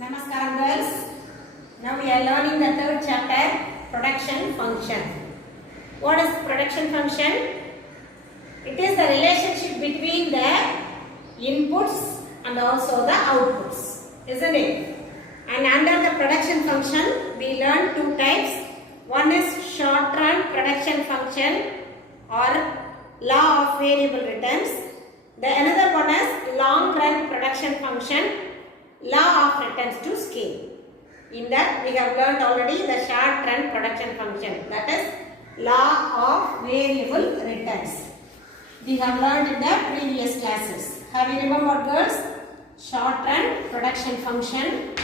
Namaskaram girls. Now we are learning the third chapter, production function. What is production function? It is the relationship between the inputs and also the outputs, isn't it? And under the production function, we learn two types. One is short run production function or law of variable returns. The another one is long run production function, law of returns to scale. In that we have learned already the short run production function, that is law of variable returns. We have learned in the previous classes. Have you remembered girls? Short run production function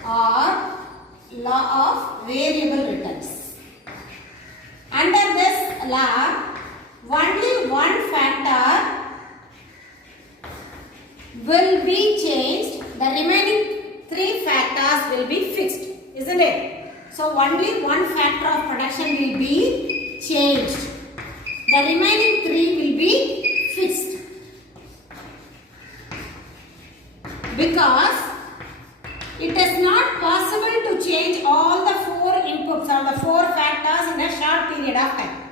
or law of variable returns. Under this law, only one factor will be changed, the remaining three factors will be fixed, isn't it? So only one factor of production will be changed, the remaining three will be fixed, because it is not possible to change all the four inputs or the four factors in a short period of time.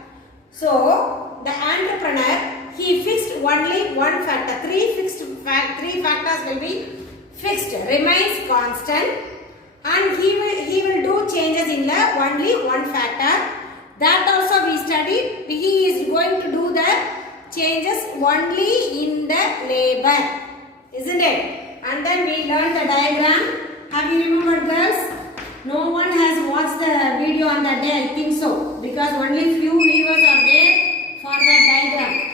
So the entrepreneur, he fixed only one factor. Three factors will be fixed, remains constant, and he will do changes in the only one factor. That also we studied. He is going to do the changes only in the labor, isn't it? And then we learned the diagram. Have you remembered, girls? No one has watched the video on that day, I think so, because only few viewers are there for that diagram.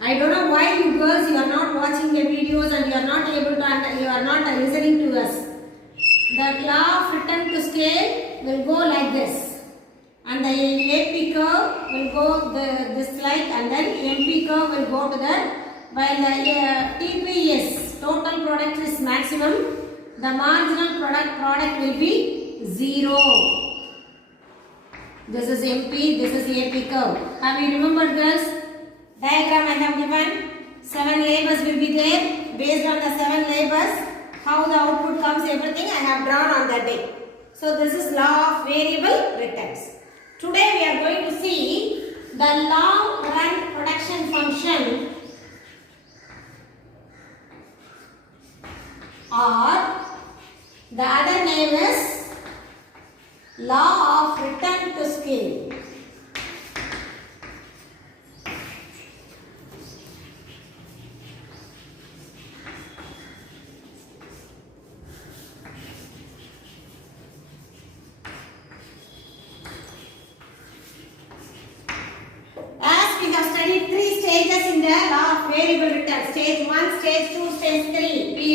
I don't know why you girls, you are not watching the videos and you are not able to, you are not listening to us. The law of return to scale will go like this, and the AP curve will go this like, and then MP curve will go to that, while the TP is total product is maximum, the marginal product will be 0. This is MP, this is AP curve. Have you remembered, girls? Diagram I have given. 7 labels will be there. Based on the 7 labels, how the output comes, everything I have drawn on that day. So this is law of variable returns. Today we are going to see the long run production function, or the other name is law of return to scale. As we have studied 3 stages in the law of variable return, stage 1, stage 2, stage 3, we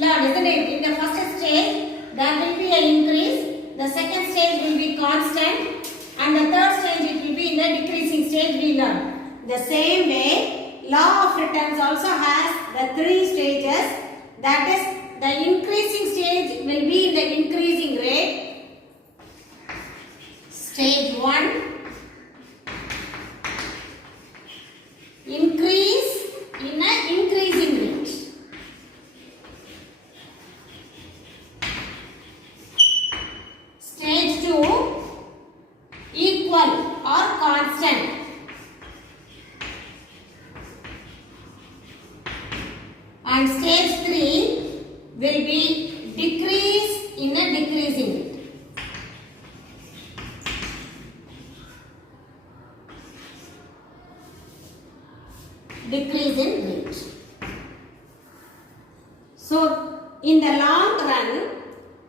learned, isn't it? In the first stage, there will be an increase, the second stage will be constant, and the third stage it will be in the decreasing stage we learned. The same way, law of returns also has the 3 stages, that is, the increasing stage will be in the increasing rate, stage 1, increase in an increasing rate. Stage 2, equal or constant. And stage 3 will be decrease in a decreasing rate. Decrease in rate. So in the long run,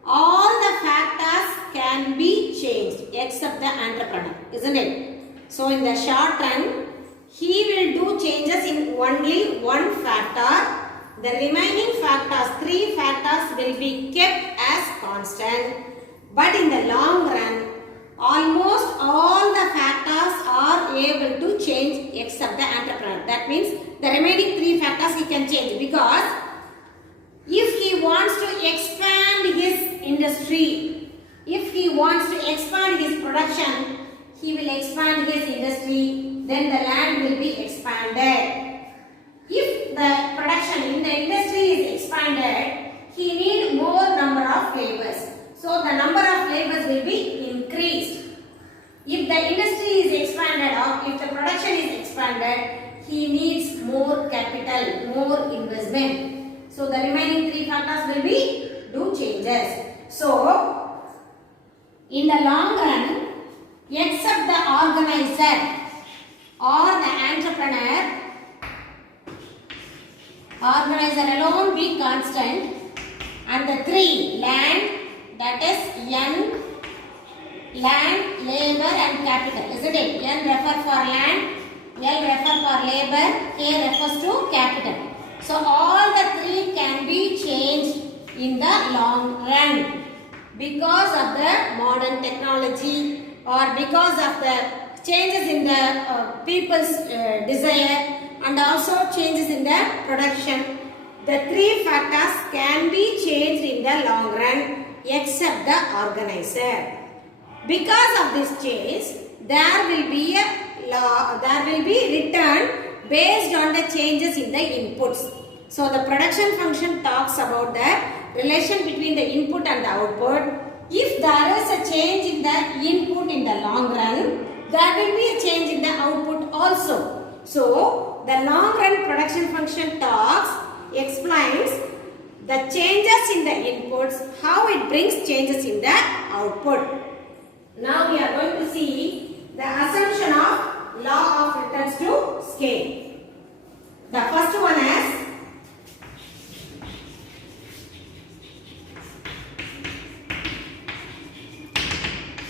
all the factors can be changed except the entrepreneur, isn't it? So in the short run, he will do changes in only one factor. The remaining factors, 3 factors, will be kept as constant. But in the long run, almost all the factors are able to change except the entrepreneur. That means the remaining 3 factors he can change, because if he wants to expand his industry, if he wants to expand his production, he will expand his industry, then the land will be expanded. If the production in the industry is investment. So the remaining three factors will be do changes. So in the long run, except the organizer or the entrepreneur, organizer alone be constant, and the three land, that is N, land, labor and capital, isn't it? N refer for land, L refer for labor, K refers to capital. So all the three can be changed in the long run because of the modern technology or because of the changes in the people's desire and also changes in the production. The three factors can be changed in the long run except the organizer. Because of this change, there will be return based on the changes in the inputs. So the production function talks about the relation between the input and the output. If there is a change in the input in the long run, there will be a change in the output also. So the long run production function explains the changes in the inputs, how it brings changes in the output. Now we are going to see the assumption of law of returns to scale. The first one is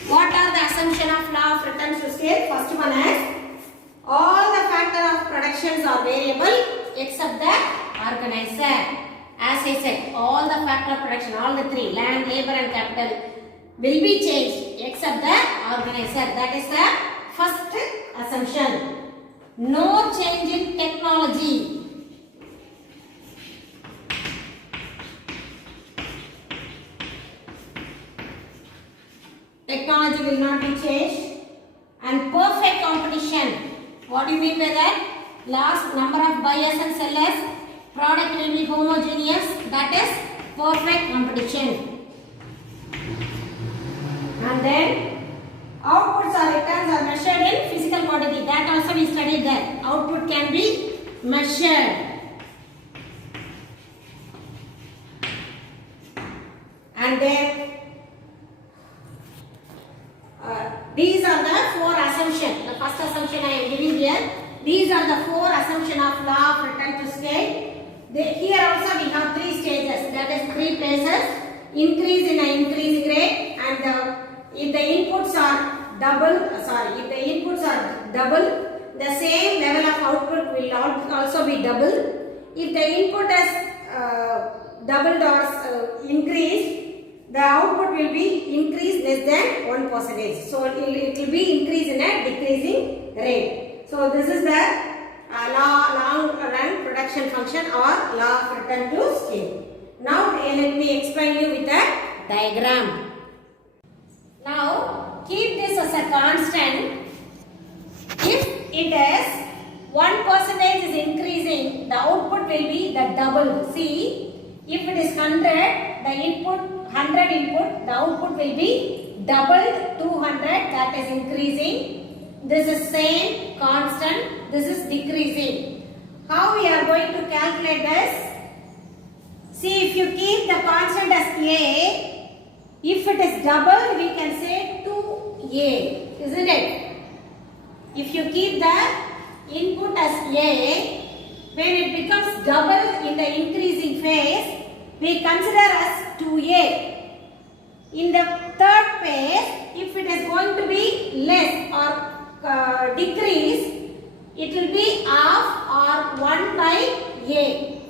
what are the assumption of law of returns to scale? First one is all the factor of productions are variable except the organizer. As I said, all the factor of production, all the three, land, labor and capital will be changed except the organizer. That is the first assumption. No change in technology. Technology will not be changed. And perfect competition. What do you mean by that? Last number of buyers and sellers, product will be homogeneous. That is perfect competition. And then outputs or returns are measured in physical quantity. That also we studied that. Output can be measured. And then these are the four assumptions. The first assumption I am giving here. These are the four assumptions of law of return to scale. Here also we have three stages. That is three phases. Increase in an increasing rate, and if the inputs are double, the same level of output will also be double. If the input is doubled or increased, the output will be increased less than 1%. So it will be increased in a decreasing rate. So this is the long run production function or law of return to scale. Now let me explain you with a diagram. Now keep this as a constant. If it is 1% is increasing, the output will be the double. See, if it is 100, the input 100 input, the output will be doubled 200, that is increasing. This is same constant, this is decreasing. How we are going to calculate this? See, if you keep the constant as A, if it is doubled, we can say 2A, isn't it? If you keep the input as A, when it becomes double in the increasing phase, we consider as 2A. In the third phase, if it is going to be less or decrease, it will be half or 1 by A.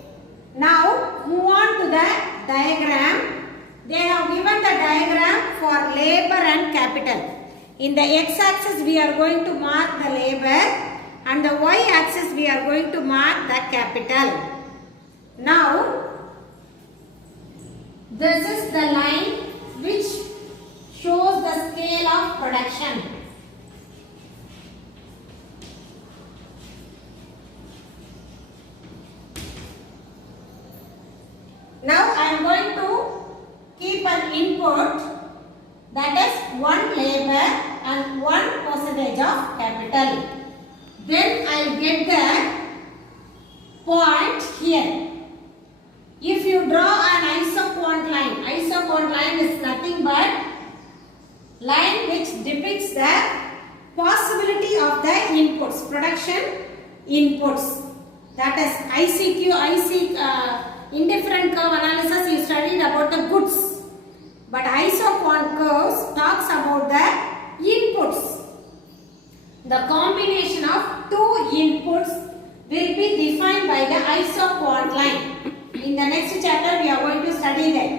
Now move on to the diagram. They have given the diagram for labor and capital. In the x-axis we are going to mark the labor, and the y-axis we are going to mark the capital. Now this is the line which shows the scale of production. Now I am going to keep an input, that is 1 labor and 1% of capital. Then I will get the point here. isoquant line. Isoquant line is nothing but line which depicts the possibility of the inputs, production inputs. That is indifferent curve analysis you studied about the goods. But isoquant curves talks about the inputs. The combination of two inputs will be defined by the isoquant line. In the next chapter we are going to study that.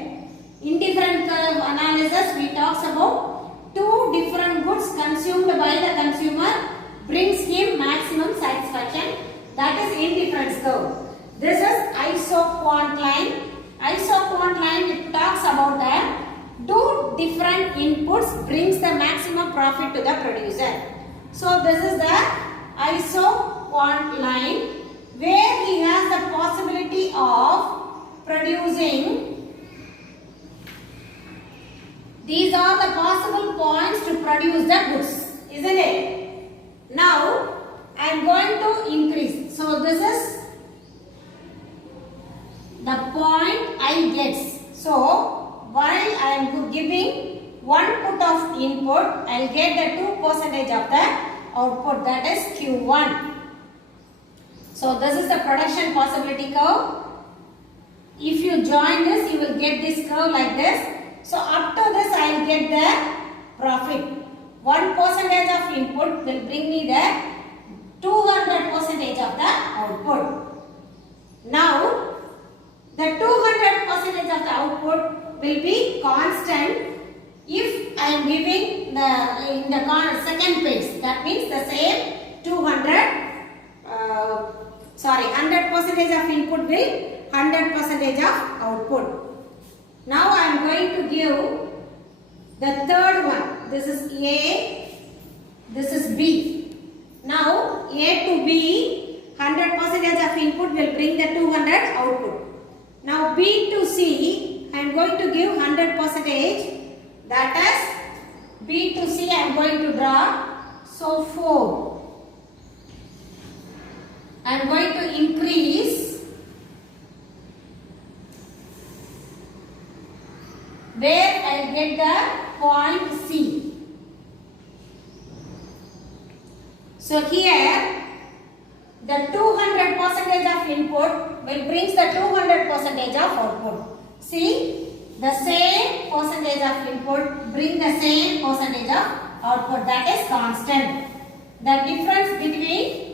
Indifferent curve analysis we talks about two different goods consumed by the consumer brings him maximum satisfaction. That is indifference curve. This is isoquant line. Isoquant line it talks about the two different inputs brings the maximum profit to the producer. So this is the isoquant line where he has the possibility of producing. These are the possible points to produce the goods, isn't it? Now I am going to increase. So this is the point I gets. So while I am giving one put of input, I will get the 2% of the output, that is Q1. So this is the production possibility curve. If you join this, you will get this curve like this. So after this, I will get the profit. 1% of input will bring me the 200% of the output. Now, the 200% of the output will be constant if I am giving in the second page. That means the same 100% of input will 100% of output. Now I am going to give the third one. This is A, this is B. Now A to B, 100% of input will bring the 200 output. Now B to C, I am going to give 100%. That is B to C I am going to draw. So 4. I am going to increase where I will get the point C. So here the 200% of input will brings the 200% of output. See, the same percentage of input bring the same percentage of output, that is constant. The difference between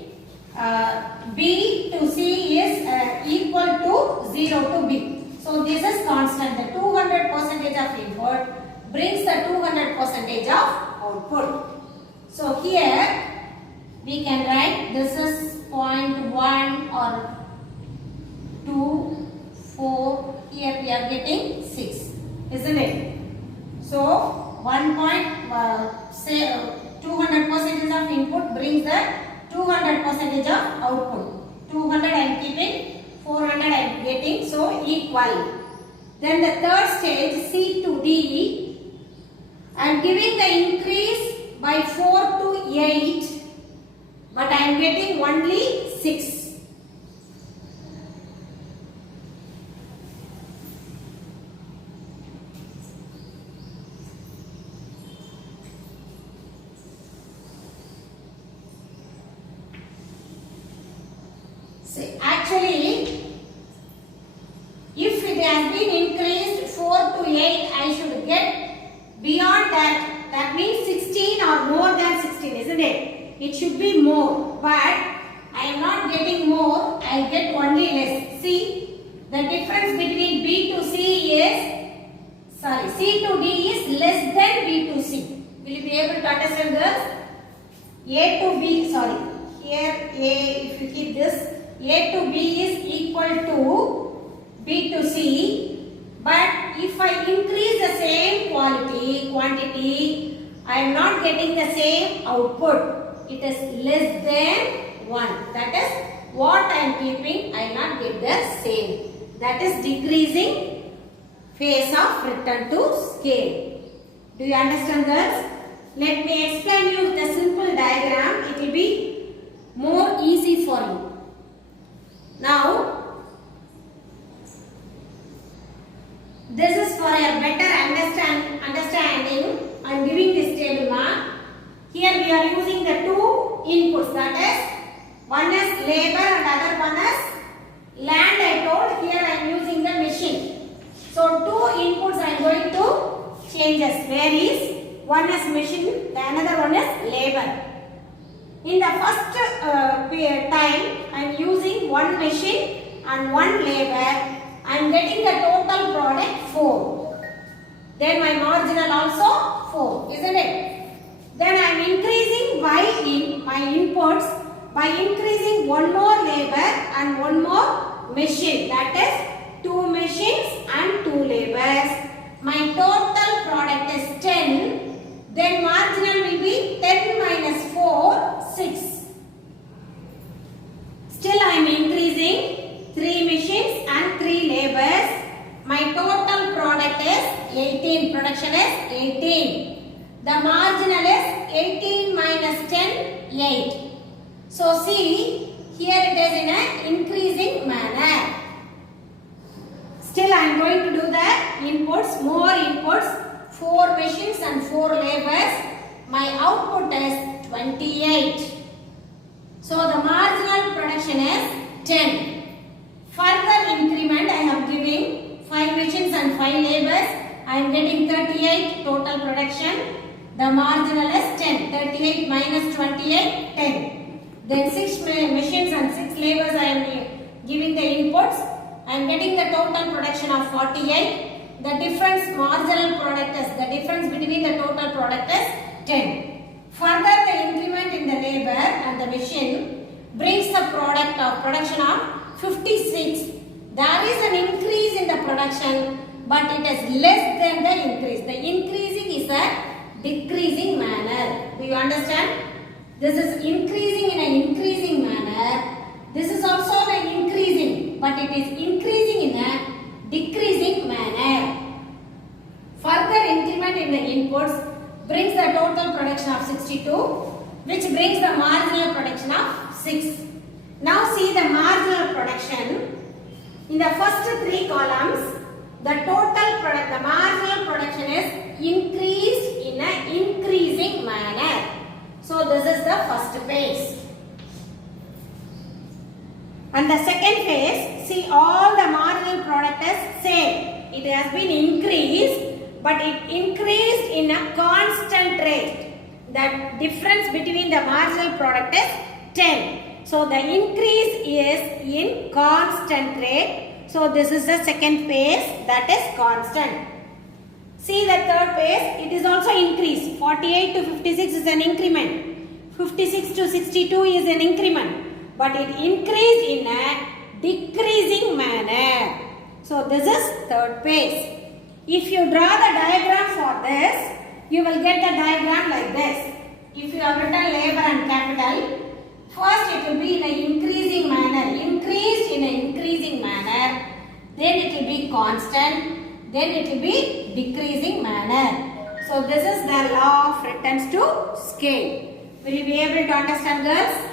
B to C is equal to 0 to B. So this is constant. The 200% of input brings the 200% of output. So here we can write this is 0.1 or 2, 4. Here we are getting 6, isn't it? So 200% of input brings the 200% of output. 200 I am keeping, 400 I am getting, so equal. Then the third stage C to D, I am giving the increase by 4 to 8, but I am getting only 6. Actually, if it has been increased 4 to 8, I should get beyond that. That means 16 or more than 16, isn't it? It should be more. But I am not getting more. I get only less. See, the difference between B to C is, C to D is less than B to C. Will you be able to understand this? A to B, here A, if you keep this, A to B is equal to B to C, but if I increase the same quantity, I am not getting the same output. It is less than 1. That is what I am keeping, I not get the same. That is decreasing phase of return to scale. Do you understand this? Let me explain you the simple diagram. It will be more easy for you. This is for your better understanding. I am giving this table mark. Here we are using the two inputs, that is one is labor and other one is land. I told here I am using the machine. So two inputs I am going to changes. Varies. One is machine, the another one is labor. In the first time I am using one machine and one labor. I am getting the total product 4. Then my marginal also 4, isn't it? Then I am increasing my inputs by increasing one more labor and one more machine. That is 2 machines and 2 labors. My total product is 10. Then marginal will be 10 minus 4, 6. Still I am increasing 3 machines and 3 labors. My total product is 18. Production is 18. The marginal is 18 minus 10, 8. So see, here it is in an increasing manner. Still I am going to do the inputs, more inputs, 4 machines and 4 labors. My output is 28. So the marginal production is 10. Further increment I am giving 5 machines and 5 labors. I am getting 38 total production. The marginal is 10. 38 minus 28, 10. Then 6 machines and 6 labors I am giving the inputs. I am getting the total production of 48. The difference marginal product is, the difference between the total product is 10. Further the increment in the labor and the machine brings the production of 56. There is an increase in the production, but it is less than the increase. The increasing is a decreasing manner. Do you understand? This is increasing in an increasing manner. This is also an increasing, but it is increasing in a decreasing manner. Further increment in the inputs brings the total production of 62, which brings the marginal production of 6. Now see the marginal production. In the first 3 columns, the total product, the marginal production is increased in an increasing manner. So this is the first phase. And the second phase, see all the marginal product is same. It has been increased, but it increased in a constant rate. The difference between the marginal product is 10. So the increase is in constant rate. So this is the second phase, that is constant. See the third phase, it is also increased. 48 to 56 is an increment. 56 to 62 is an increment. But it increased in a decreasing manner. So this is third phase. If you draw the diagram for this, you will get the diagram like this. If you have written labor and capital, first it will be in an increasing manner, increased in an increasing manner, then it will be constant, then it will be decreasing manner. So this is the law of returns to scale. Will you be able to understand, girls?